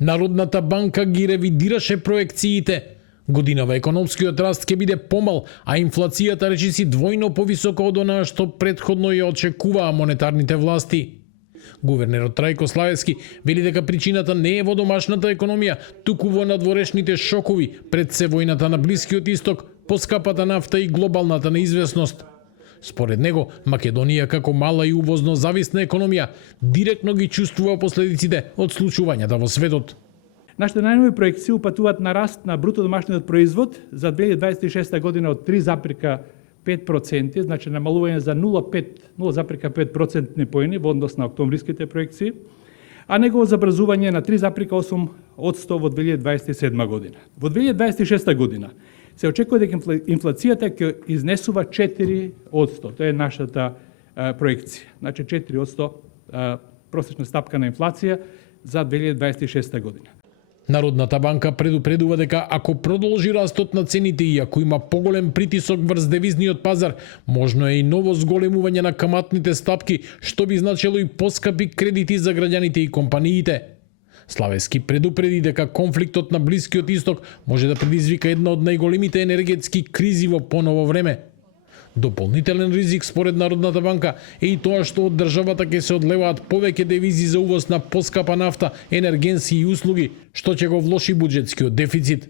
Народната банка ги ревидираше проекциите. Годинава економскиот раст ќе биде помал, а инфлацијата речиси двојно повисока од онаа што претходно ја очекуваа монетарните власти. Гувернерот Трајко Славевски вели дека причината не е во домашната економија, туку во надворешните шокови пред се војната на Блискиот Исток, поскапата нафта и глобалната неизвестност. Според него, Македонија како мала и увозно зависна економија директно ги чувствува последиците од случувањата во светот. Нашите најнови проекции упатуваат на раст на бруто домашниот производ за 2026 година од 3,5%, значи намалување за 0,5% поени во однос на октомвриските проекции, а негово забрзување на 3,8% во 2027 година. Во 2026 година се очекува дека инфлацијата ќе изнесува 4%. Тоа е нашата проекција. Значи 4% просечна стапка на инфлација за 2026 година. Народната банка предупредува дека ако продолжи растот на цените и ако има поголем притисок врз девизниот пазар, можно е и ново зголемување на каматните стапки, што би значило и поскапи кредити за граѓаните и компаниите. Славевски предупреди дека конфликтот на Блискиот Исток може да предизвика една од најголемите енергетски кризи во поново време. Дополнителен ризик според Народната банка е и тоа што од државата ќе се одлеваат повеќе девизи за увоз на поскапа нафта, енергенси и услуги, што ќе го влоши буџетскиот дефицит.